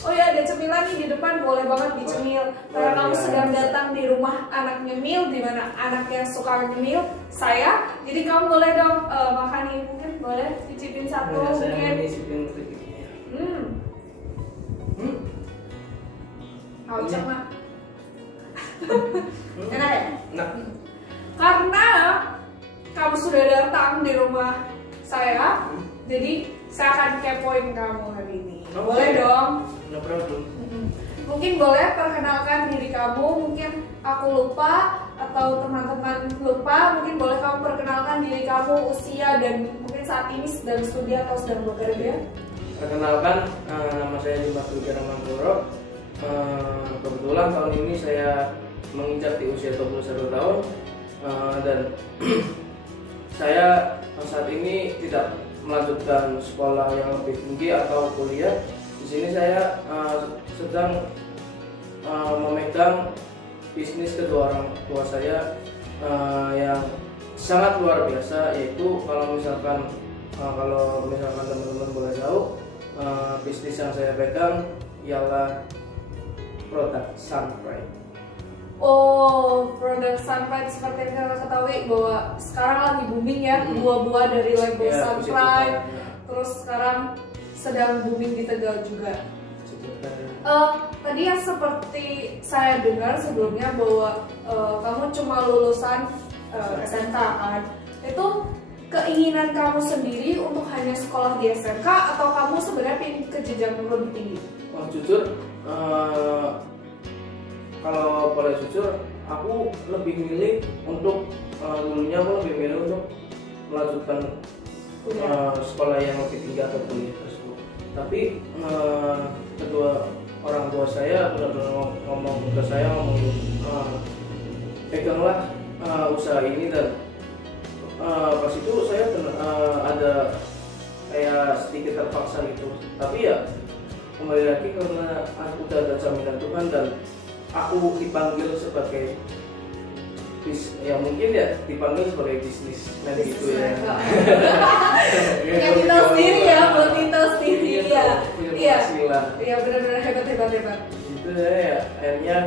Oh ya, ada cemilan nih di depan, boleh banget dicemil. Karena kamu sedang datang di rumah anak nyemil, di mana anak yang suka nyemil saya. Jadi kamu boleh dong makan nih, mungkin boleh cicipin satu mungkin. Cocok mah. Enak ya? Enak. Karena kamu sudah datang di rumah saya, jadi saya akan kepoin kamu hari ini. Boleh dong? No problem. Mungkin boleh perkenalkan diri kamu, mungkin aku lupa atau teman-teman lupa, mungkin boleh kamu perkenalkan diri kamu, usia, dan mungkin saat ini sedang studi atau sedang bekerja. Perkenalkan, nama saya Jumat Wicara Mantoro. Kebetulan tahun ini saya menginjak di usia 21 tahun dan saya saat ini tidak melanjutkan sekolah yang lebih tinggi atau kuliah. Di sini saya sedang memegang bisnis kedua orang tua saya yang sangat luar biasa, yaitu kalau misalkan teman-teman boleh tahu, bisnis yang saya pegang ialah produk Sunpride. Oh, produk Sunpride seperti yang kita ketahui bahwa sekarang lagi booming ya, buah-buah dari label Sunpride. Terus sekarang sedang booming di Tegal juga. Tadi yang seperti saya dengar sebelumnya bahwa kamu cuma lulusan SMK kan? Itu keinginan kamu sendiri untuk hanya sekolah di SMK atau kamu sebenarnya ingin ke jenjang lebih tinggi? Oh, jujur, kalau boleh jujur, aku lebih milih untuk dulunya aku lebih milih untuk melanjutkan sekolah yang lebih tinggi atau kuliah tersebut. Tapi kedua orang tua saya benar-benar ngomong peganglah usaha ini, dan pas itu saya ada kayak sedikit terpaksa gitu. Tapi ya kembali lagi karena aku udah ada jaminan Tuhan dan aku dipanggil sebagai mungkin ya dipanggil sebagai bisnismen gitu ya. Punya titel sendiri ya, buat titel sendiri ya. Iya benar-benar hebat. Itu ya akhirnya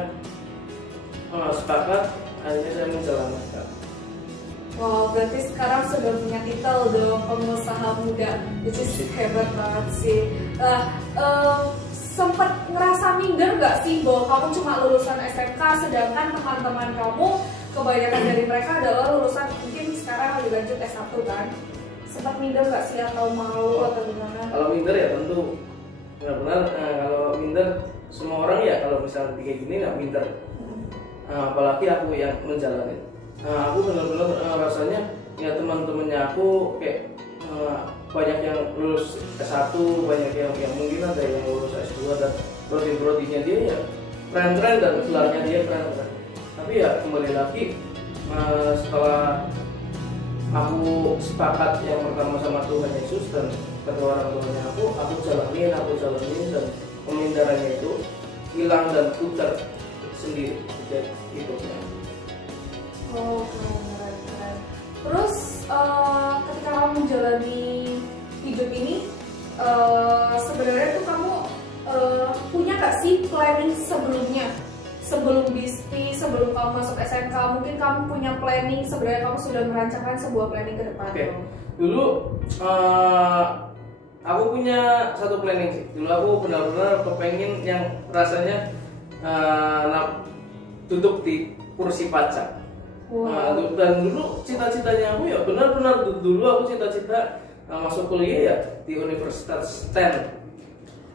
sepakat, akhirnya saya menjalankan. Wow, berarti sekarang sudah punya titel dong, pengusaha muda, which is hebat banget sih. Sempat ngerasa minder nggak sih bahwa kamu cuma lulusan SMK, sedangkan teman-teman kamu kebanyakan dari mereka adalah lulusan mungkin sekarang lagi lanjut S1 kan? Sempat minder nggak sih atau malu atau gimana? Kalau minder ya tentu benar-benar, kalau minder semua orang ya kalau misalnya kayak gini nggak minder. Apalagi aku yang menjalani. Aku benar-benar rasanya ya teman-temannya aku kayak banyak yang lulus S1, banyak yang mungkin ada yang lulus S2, dan prodi-prodinya dia ya keren-keren dan gelarnya dia keren-keren. Tapi ya kembali lagi setelah aku sepakat yang pertama sama Tuhan Yesus dan kedua orang tuanya aku jalanin dan pemindarannya itu hilang dan putar sendiri hidupnya. Oh, keren. Terus ketika kamu menjalani hidup ini, sebenarnya tuh kamu punya nggak sih planning sebelumnya? Sebelum bisnis, sebelum kamu masuk SMK, mungkin kamu punya planning, sebenarnya kamu sudah merancangkan sebuah planning ke depan. Oke. Dulu aku punya satu planning sih. Dulu aku benar-benar kepengen yang rasanya duduk di kursi pajak. Wow. Dan dulu cita-citanya aku ya benar-benar dulu aku cita-cita masuk kuliah ya di Universitas STAN.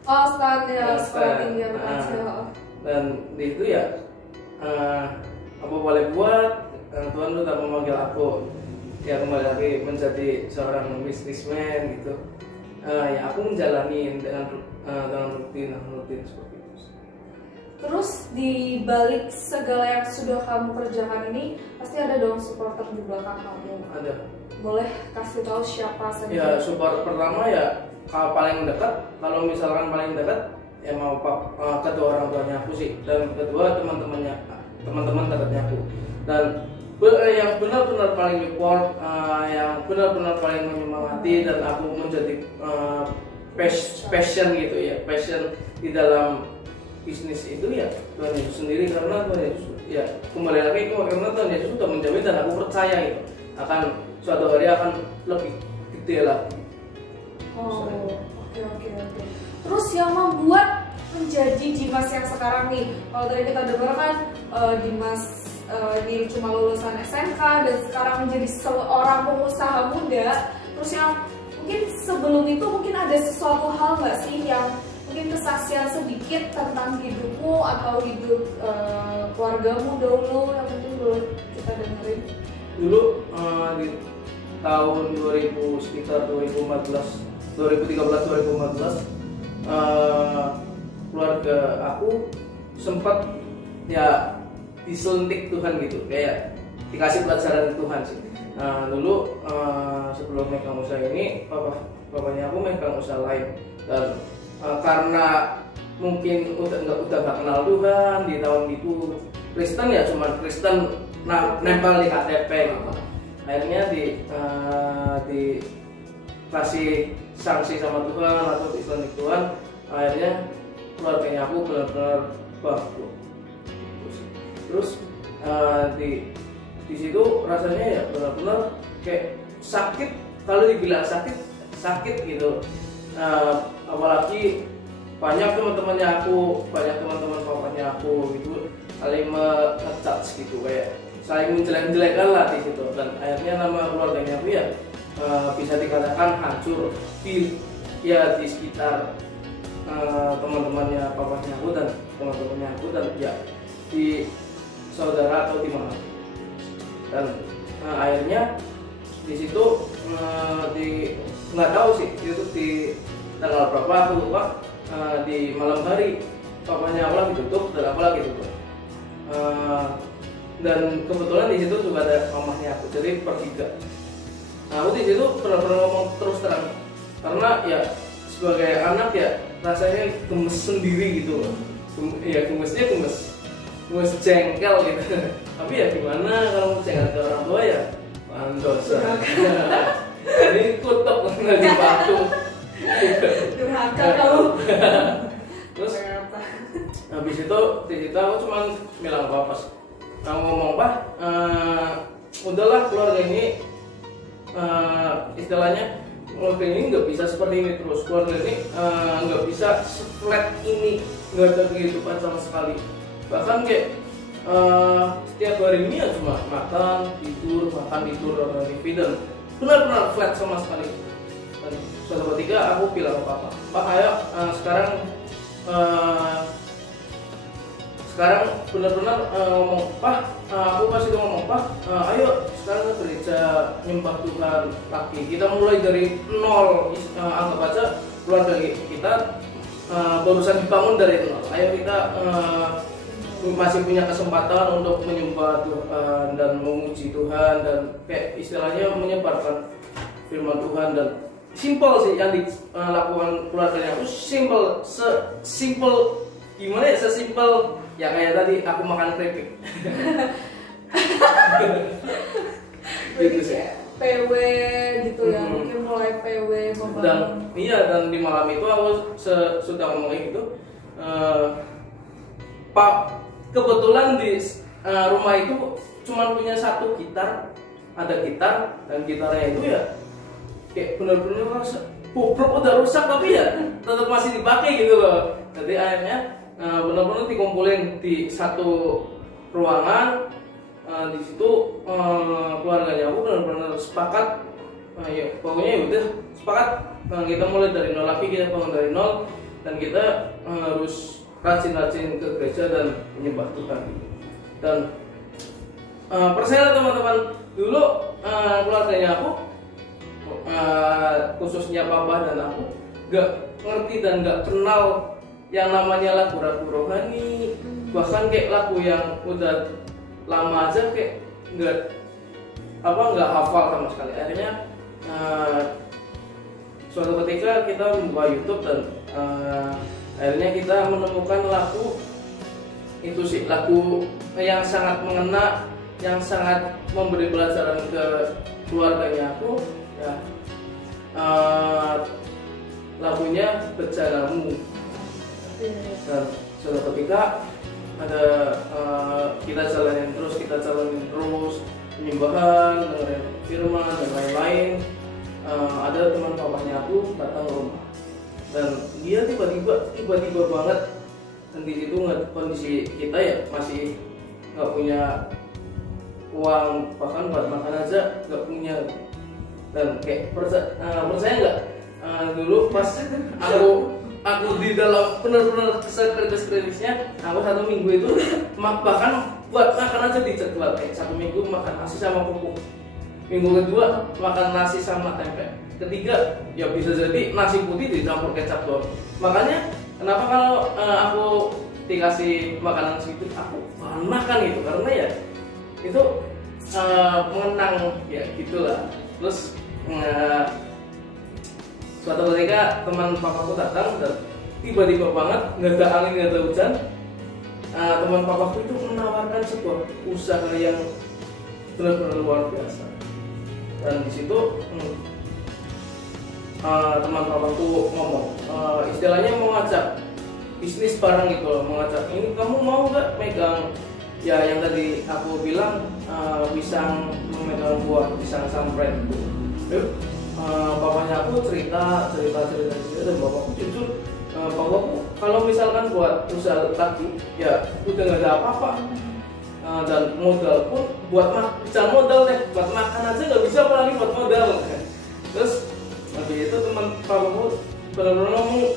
Oh, STAN ya, sekolah tinggi anak. Dan di itu ya apa boleh buat, Tuhan tuh tak memanggil aku ya kembali lagi menjadi seorang businessman gitu. Ya aku menjalani dengan rutin seperti itu. Terus di balik segala yang sudah kamu kerjakan ini pasti ada dong supporter di belakang kamu. Ada. Boleh kasih tahu siapa saja? Ya support pertama ya kalau paling dekat, kalau misalkan paling dekat ya mau kedua orang tuanya aku sih, dan kedua teman-teman dekatnya aku, dan yang benar-benar paling support, yang benar-benar paling menyemangati dan aku menjadi passion gitu ya, passion di dalam bisnis itu ya Tuhan Yesus sendiri, karena Tuhan Yesus ya kembali lagi itu karena Tuhan Yesus sudah menjamin dan aku percaya itu akan suatu hari akan lebih gede lagi. Oke. Terus yang membuat menjadi Dimas yang sekarang nih, kalau tadi kita dengar kan Dimas ini cuma lulusan SMK dan sekarang menjadi seorang pengusaha muda. Terus yang mungkin sebelum itu mungkin ada sesuatu hal nggak sih yang mungkin kesaksian sedikit tentang hidupmu atau hidup keluargamu dahulu yang mungkin boleh kita dengerin? Dulu di tahun 2000 sekitar 2013-2014 keluarga aku sempat ya disuntik Tuhan gitu, kayak dikasih pelajaran Tuhan sih. Dulu sebelum megang usaha ini, bapaknya aku megang usaha lain, dan karena mungkin udah nggak kenal Tuhan di tahun itu, Kristen ya cuma Kristen nempel di KTP gitu. Akhirnya dikasih sanksi sama Tuhan atau disuntik Tuhan, akhirnya keluarganya aku benar-benar bangkrut. Terus di situ rasanya ya benar-benar kayak sakit, kalau dibilang sakit gitu. Apalagi banyak teman-temannya aku, banyak teman-teman papanya aku gitu saling nge-judge gitu, kayak saling menjelek-jelekan lah di situ, dan akhirnya nama keluarganya aku ya bisa dikatakan hancur di sekitar teman-temannya papanya aku dan teman-temannya aku, dan ya di saudara atau di mana. Dan akhirnya di situ nggak tahu sih itu di tanggal berapa aku lupa, di malam hari papanya aku lagi tutup dan aku lagi tutup, dan kebetulan di situ juga ada mamahnya aku, jadi bertiga. Aku di situ benar-benar ngomong terus terang, karena ya sebagai anak ya rasanya gemes sendiri gitu loh. Ya gemesnya gemes jengkel gitu. Tapi ya gimana kalau jengkel ke orang tua ya dosa. Ini kutuk lagi patung. Durhaka kamu. Terus habis itu di situ aku cuma bilang ke papa, aku ngomong, Pak, udahlah keluarga ini istilahnya keluarga ini nggak bisa seperti ini terus, keluarga ini nggak bisa flat ini, nggak ada kehidupan sama sekali. Bahkan kayak setiap hari ini ya cuma makan tidur nonton TV, dan benar-benar flat sama sekali. Dan suatu ketika aku bilang ke papa, Pak, ayo sekarang benar-benar ngomong, Pak, aku pasti ngomong, Pak, ayo sekarang ke gereja nyembah Tuhan lagi. Kita mulai dari nol, anggap aja keluarga kita barusan dibangun dari nol. Ayo kita masih punya kesempatan untuk menyembah Tuhan dan memuji Tuhan, dan kayak istilahnya menyebarkan firman Tuhan. Dan simple sih yang dilakukan keluarganya aku, sesimpel gimana ya, sesimpel ya kayak tadi aku makan keripik. Gitu sih. PW gitu ya, mungkin mulai PW membangun. Dan di malam itu aku sudah ngomong kayak gitu, Pak, kebetulan di rumah itu cuma punya satu gitar, ada gitar, dan gitarnya itu ya kayak benar-benar bobrok, udah rusak tapi ya tetap masih dipakai gitu loh. Jadi akhirnya benar-benar dikumpulin di satu ruangan. Di situ keluarganya aku benar-benar sepakat, ya pokoknya ya udah sepakat, kita mulai dari nol lagi, kita bangun dari nol, dan kita harus rajin-rajin ke gereja dan menyembah Tuhan. Dan percaya teman-teman, dulu keluarganya aku, khususnya papa dan aku, gak ngerti dan gak kenal yang namanya lagu-lagu rohani, bahkan kayak lagu yang udah lama aja kayak nggak hafal sama sekali. Akhirnya suatu ketika kita membuka YouTube, dan akhirnya kita menemukan lagu itu sih, lagu yang sangat mengena, yang sangat memberi pelajaran ke keluarganya aku ya. lagunya Bencanamu. Dan suatu ketika ada kita jalanin terus penyembahan, dengerin firman dan lain-lain. Ada teman papanya aku datang ke rumah dan dia tiba-tiba banget, dan di situ kondisi kita ya masih nggak punya uang, bahkan buat makan aja nggak punya. Dan kayak percaya nggak, dulu pas aku di dalam benar-benar sekredisnya, aku 1 minggu itu bahkan buat makan aja dijadwal, kayak 1 minggu makan nasi sama pupuk, minggu kedua makan nasi sama tempe, ketiga ya bisa jadi nasi putih dicampur kecap doang. Makanya kenapa kalau aku dikasih makanan segitu aku makan gitu, karena ya itu mengenang ya gitulah. Terus suatu ketika teman papaku datang dan tiba-tiba banget, nggak ada angin, nggak ada hujan, teman papaku itu menawarkan sebuah usaha yang benar-benar luar biasa. Dan di situ teman papaku ngomong, istilahnya mau ngajak bisnis bareng gitu loh, mengajak ini kamu mau nggak megang ya yang tadi aku bilang, pisang, memegang buah pisang sampret gitu. Bapaknya aku cerita dan bapakku jujur, bapakku kalau misalkan buat usaha lagi ya udah nggak ada apa-apa, dan modal pun bisa modal deh buat makan aja nggak bisa, apalagi buat modal. Terus habis itu teman bapakku benar-benar ngomong,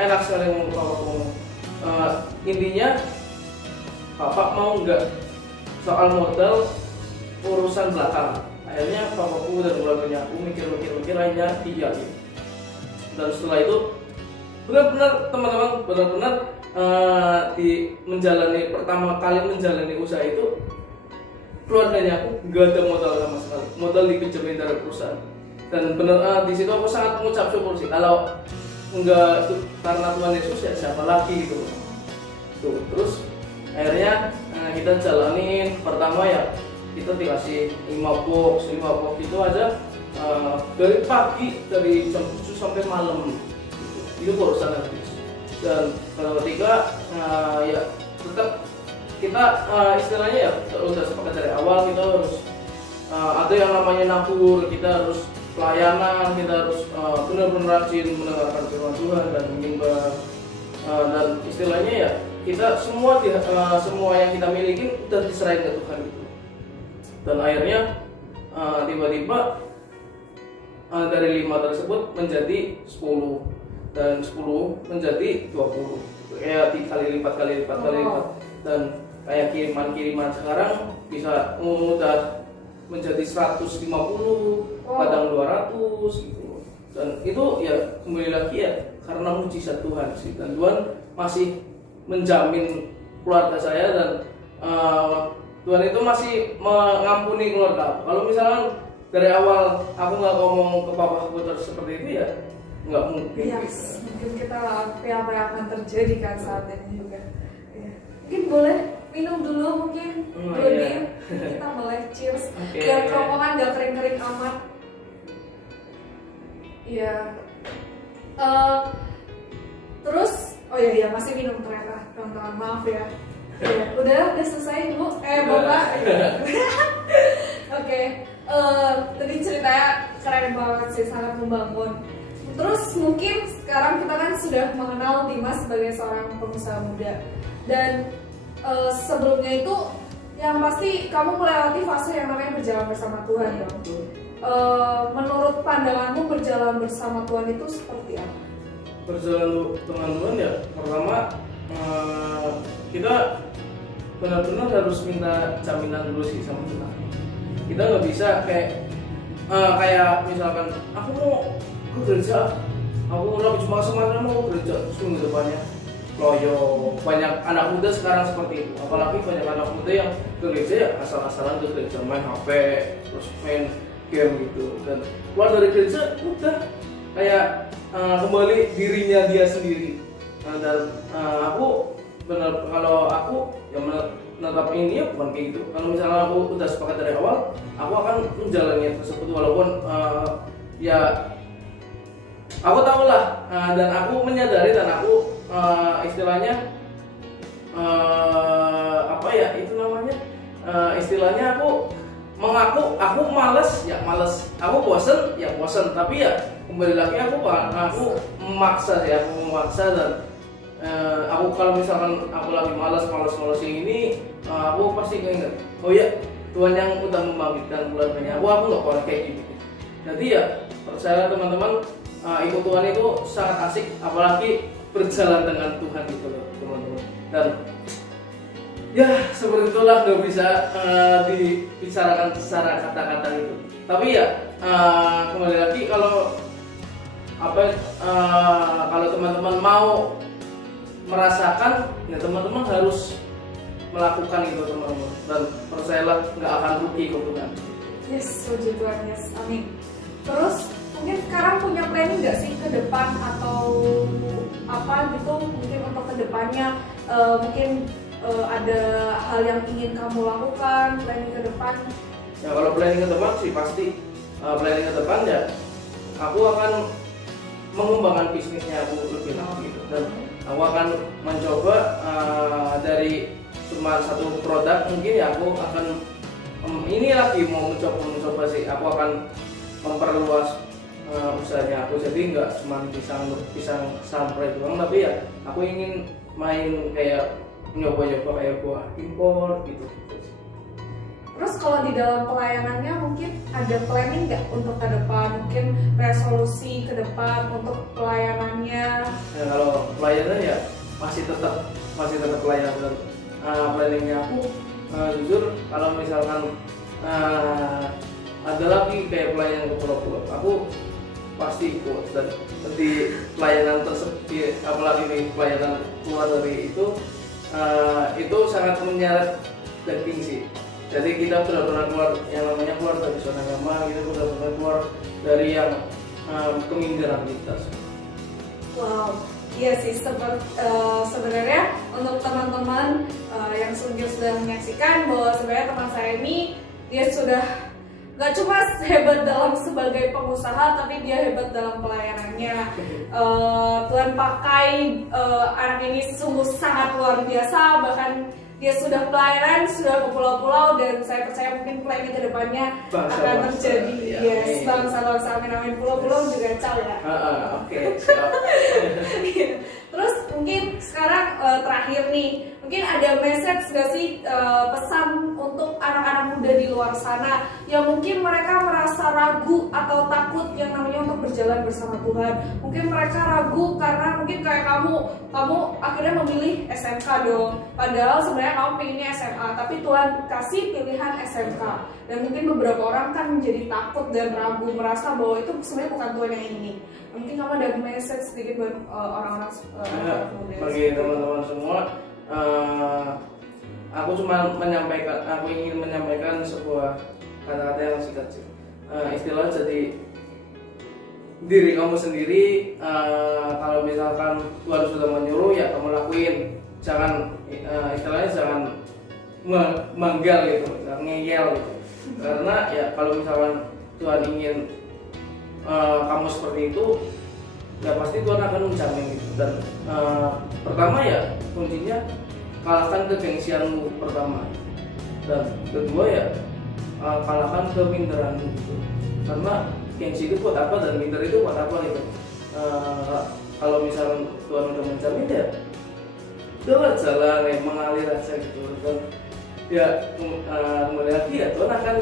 enak sekali ngomong bapakku, intinya bapak mau nggak soal modal urusan belakang. Akhirnya papaku dan keluarganya aku mikir akhirnya iya gitu. Dan setelah itu benar-benar teman-teman benar-benar pertama kali menjalani usaha itu, keluarganya aku nggak ada modal sama sekali, modal dipinjemin dari perusahaan. Dan benar di situ aku sangat mengucap syukur sih, kalau enggak karena Tuhan Yesus ya siapa lagi gitu. Tuh, terus akhirnya kita jalanin. Pertama ya kita dikasih 5 box itu aja, dari pagi, dari jam 7 sampai malam itu urusan habis. Dan ketika ya tetap kita istilahnya ya udah sepakat dari awal, kita harus ada yang namanya nabur, kita harus pelayanan, kita harus benar-benar rajin mendengarkan firman Tuhan dan menyembah, dan istilahnya ya kita semua yang kita miliki udah diserahin ke Tuhan gitu. Dan akhirnya tiba-tiba dari 5 tersebut menjadi 10, dan 10 menjadi 20, kayak kali lipat. Dan kayak kiriman sekarang bisa udah menjadi 150, kadang 200 gitu. Dan itu ya kembali lagi ya karena mujizat Tuhan sih, dan Tuhan masih menjamin keluarga saya, dan Tuhan itu masih mengampuni keluarga aku. Kalau misalkan dari awal aku nggak ngomong ke papa aku seperti itu ya nggak mungkin. Yes, mungkin kita apa yang akan terjadi kan saat ini juga. Ya. Mungkin boleh minum dulu mungkin, iya. Kita boleh cheers, Okay. biar kerongkongan nggak kering-kering amat. Iya. Terus, oh iya masih minum ternyata, teman-teman, maaf ya. Ya, udah selesai Bu, Bapak. Oke, tadi ceritanya keren banget sih, sangat membangun. Terus mungkin sekarang kita kan sudah mengenal Dimas sebagai seorang pengusaha muda, dan sebelumnya itu yang pasti kamu melewati fase yang namanya berjalan bersama Tuhan dong. Menurut pandanganmu berjalan bersama Tuhan itu seperti apa? Berjalan dengan Tuhan ya, pertama kita benar-benar harus minta jaminan dulu sih sama Tuhan. Kita nggak bisa kayak misalkan aku mau ke gereja, aku lagi cuma semangat mau ke gereja, terus minggu depannya loyo. Banyak anak muda sekarang seperti itu, apalagi banyak anak muda yang ke gereja ya asal-asalan ke gereja, main HP, terus main game gitu, dan keluar dari gereja udah kayak kembali dirinya dia sendiri. Dan kalau aku yang menetap ini ya bukan kayak gitu. Kalau misalnya aku udah sepakat dari awal, aku akan menjalani tersebut, walaupun ya aku tahu lah, dan aku menyadari, dan aku istilahnya apa ya itu namanya, istilahnya aku mengaku aku males, aku bosen, tapi ya kembali lagi aku memaksa sih, aku memaksa. Dan aku kalau misalkan aku lagi malas yang ini, aku pasti ingat, oh ya Tuhan yang udah membangkitkan keluarganya aku nggak boleh kayak gini. Jadi ya percaya teman-teman, ikut Tuhan itu sangat asik, apalagi berjalan dengan Tuhan gitu loh teman-teman. Dan ya seperti itulah, nggak bisa dibicarakan secara kata-kata itu. Tapi ya kembali lagi, kalau kalau teman-teman mau merasakan, ya teman-teman harus melakukan itu teman-teman, dan percayalah nggak akan rugi kok Tuhan. Yes, puji Tuhan, yes, amin. Terus mungkin sekarang punya planning nggak sih ke depan, atau apa gitu mungkin untuk kedepannya, mungkin ada hal yang ingin kamu lakukan, planning ke depan? Ya kalau planning ke depan sih pasti, planning ke depan ya aku akan mengembangkan bisnisnya aku lebih lagi gitu. Dan aku akan mencoba dari cuma satu produk, mungkin ya aku akan ini lagi mau mencoba sih, aku akan memperluas usahanya aku, jadi nggak cuma pisang samprai doang, tapi ya aku ingin main kayak nyoba-nyoba kayak buah impor gitu. Terus kalau di dalam pelayanannya mungkin ada planning nggak untuk ke depan, mungkin resolusi ke depan untuk pelayanannya? Ya, kalau pelayanan ya masih tetap pelayanan. Planningnya aku jujur, kalau misalkan ada lagi kayak pelayanan ke pulau-pulau, aku pasti ikut. Dan di pelayanan tersebut, apalagi di pelayanan keluar dari itu sangat menyeret daging sih. Jadi kita benar-benar keluar, yang namanya keluar dari zona nyaman, kita benar-benar keluar dari yang keminderan kita. Wow, iya sih, sebenarnya untuk teman-teman yang sudah menyaksikan bahwa sebenarnya teman saya ini dia sudah gak cuma hebat dalam sebagai pengusaha, tapi dia hebat dalam pelayanannya. Tuhan pakai anak ini sungguh sangat luar biasa, bahkan dia sudah pelayanan, sudah ke pulau-pulau, dan saya percaya mungkin planning ke depannya akan terjadi. Yes, bangsa-bangsa, amin, pulau-pulau juga cal ya. Oke, siap. Terus mungkin sekarang terakhir nih, mungkin ada message gak sih, pesan untuk anak-anak muda di luar sana yang mungkin mereka merasa ragu atau takut yang namanya untuk berjalan bersama Tuhan. Mungkin mereka ragu karena mungkin kayak kamu akhirnya memilih SMK dong, padahal sebenarnya kamu pengennya SMA, tapi Tuhan kasih pilihan SMK. Dan mungkin beberapa orang kan menjadi takut dan ragu, merasa bahwa itu sebenarnya bukan Tuhan yang ingin. Mungkin kamu ada message sedikit buat orang-orang muda. Bagi teman-teman semua, aku ingin menyampaikan sebuah kata-kata yang singkat sih. Istilah jadi diri kamu sendiri. Kalau misalkan Tuhan sudah menyuruh, ya kamu lakuin. Jangan istilahnya jangan menggal gitu, jangan ngeyel gitu. Karena ya kalau misalkan Tuhan ingin kamu seperti itu, ya pasti Tuhan akan menjamin gitu. Dan pertama ya kuncinya kalahkan kegengsianmu pertama, dan kedua ya kalahkan keminderanmu gitu. Karena gengsi itu buat apa dan minder itu buat apa gitu. Kalau misalnya Tuhan udah menjamin, ya udahlah jalan yang mengalir aja gitu. Dan ya kembali lagi ya Tuhan akan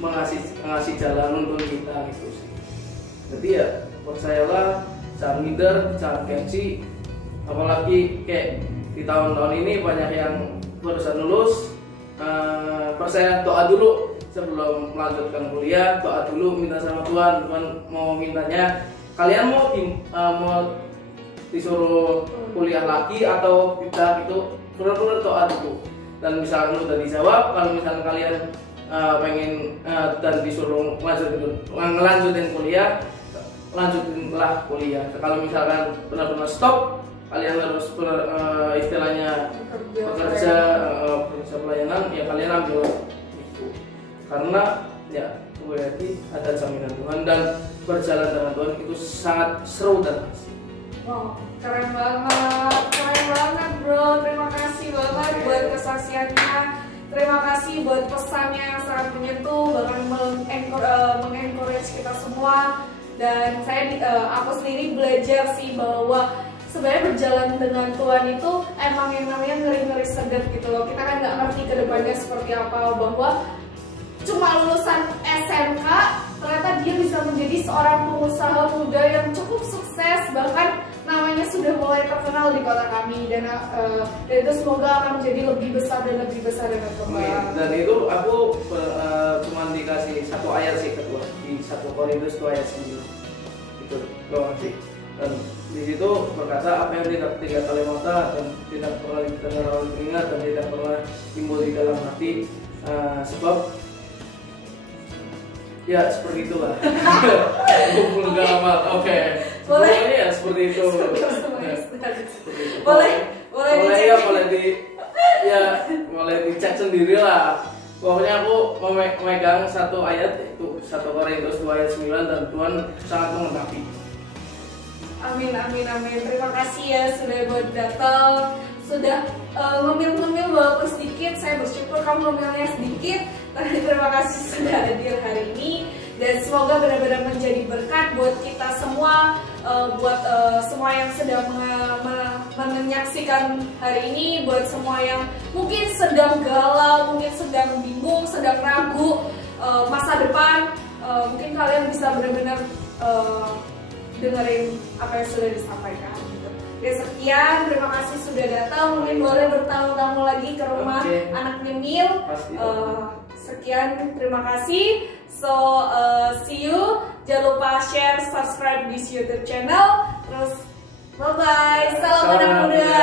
mengasih jalan untuk kita gitu sih. Jadi ya percayalah, jangan minder, jangan gengsi. Apalagi kayak di tahun-tahun ini banyak yang barusan lulus, percaya doa dulu sebelum melanjutkan kuliah. Doa dulu, minta sama Tuhan mau mintanya kalian mau disuruh kuliah lagi atau tidak, itu benar-benar doa dulu. Dan misalkan udah dijawab, kalau misalkan kalian pengen dan disuruh ngelanjutin kuliah, lanjutinlah kuliah. Kalau misalkan benar-benar stop, kalian harus istilahnya bekerja pelayanan, ya kalian ambil itu. Karena ya berarti ada jaminan Tuhan. Dan berjalan dengan Tuhan itu sangat seru dan asik. Wow, keren banget bro. Terima kasih banget buat kesaksiannya. Terima kasih buat pesannya yang sangat menyentuh, bahkan mengencourage kita semua. Dan aku sendiri belajar sih bahwa sebenarnya berjalan dengan Tuhan itu emang yang namanya ngeri-ngeri sedap gitu loh. Kita kan nggak ngerti ke depannya seperti apa, bahwa cuma lulusan SMK ternyata dia bisa menjadi seorang pengusaha muda yang cukup sukses, bahkan namanya sudah mulai terkenal di kota kami, dan itu semoga akan menjadi lebih besar dan berkembang. Dan itu aku cuma dikasih satu ayat sih ketua di 1 Korintus 2 ayat 9 itu doang sih. Dan di situ berkata, apa yang tidak kali mata dan tidak pernah didengar oleh telinga dan tidak pernah timbul di dalam hati, sebab ya seperti itulah. Enggak amal. Oke. Boleh ya seperti itu. Boleh dicek sendiri lah. Pokoknya aku memegang satu ayat, itu 1 Korintus 2 ayat 9, dan Tuhan sangat menggenapi. Amin. Terima kasih ya sudah buat datang, sudah ngemil-ngemil walaupun sedikit. Saya bersyukur kamu ngemilnya sedikit. Tapi terima kasih sudah hadir hari ini, dan semoga benar-benar menjadi berkat buat kita semua, buat semua yang sedang menyaksikan hari ini, buat semua yang mungkin sedang galau, mungkin sedang bingung, sedang ragu masa depan. Mungkin kalian bisa benar-benar dengerin apa yang sudah disampaikan gitu. Ya sekian, terima kasih sudah datang. Mungkin boleh bertamu-tamu lagi ke rumah anak nyemil. Sekian, terima kasih. So see you. Jangan lupa share, subscribe di YouTube channel. Terus bye bye. Salam anak muda.